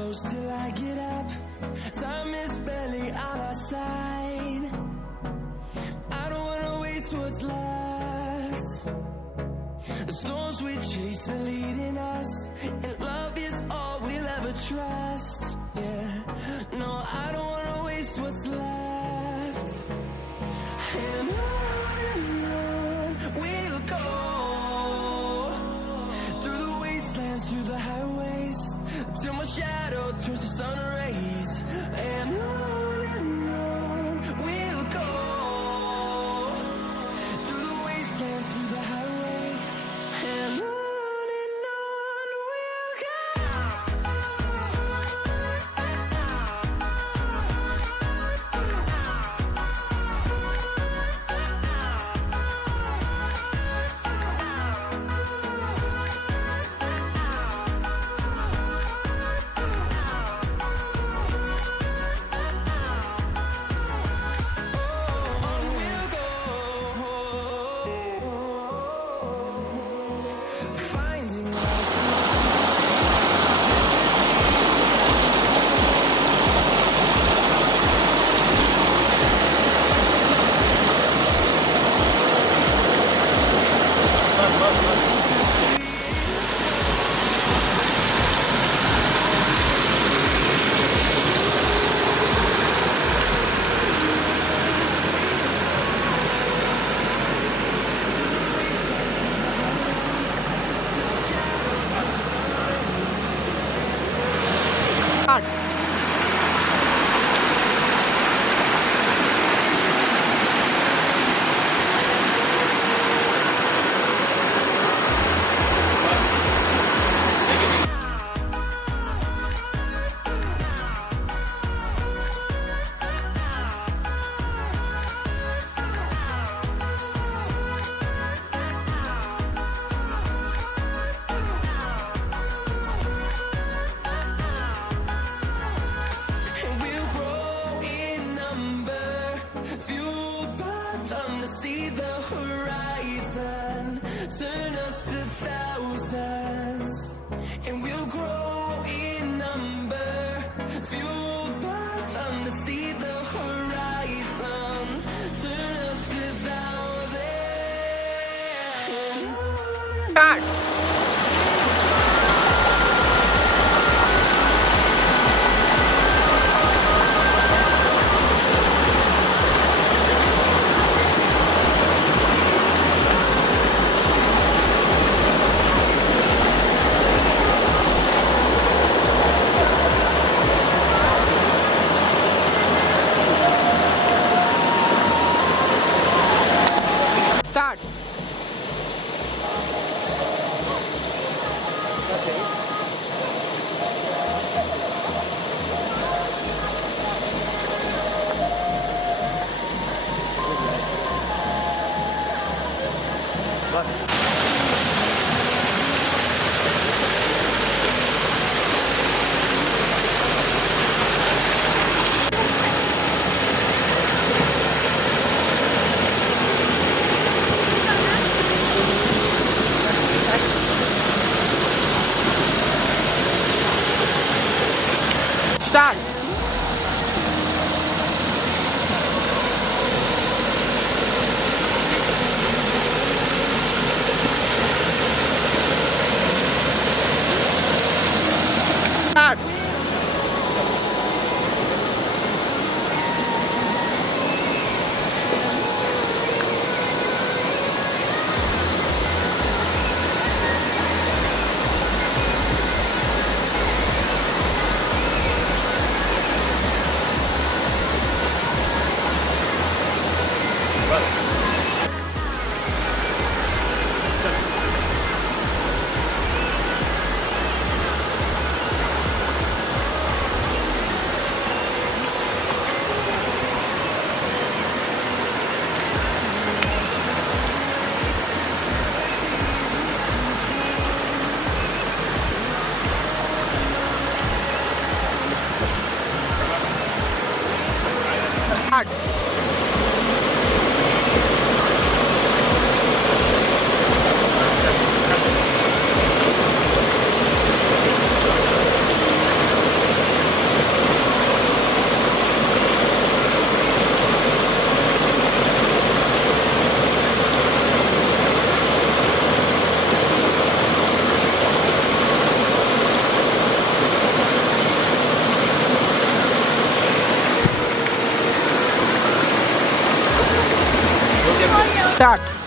close till I get up. Time is barely on our side. I don't wanna waste what's left. The storms we chase are leading us, and love is all we'll ever trust. Yeah, no, I don't wanna waste what's left. And on we'll go, through the wastelands, through the highways, till my shadow turns to sun rays. And on we'll go, through the wastelands, through the highways, and on we'll go. Turn us to thousands, and we'll grow in number, fueled by them to see the horizon. Turn us to thousands. Start. Start. Start. Start.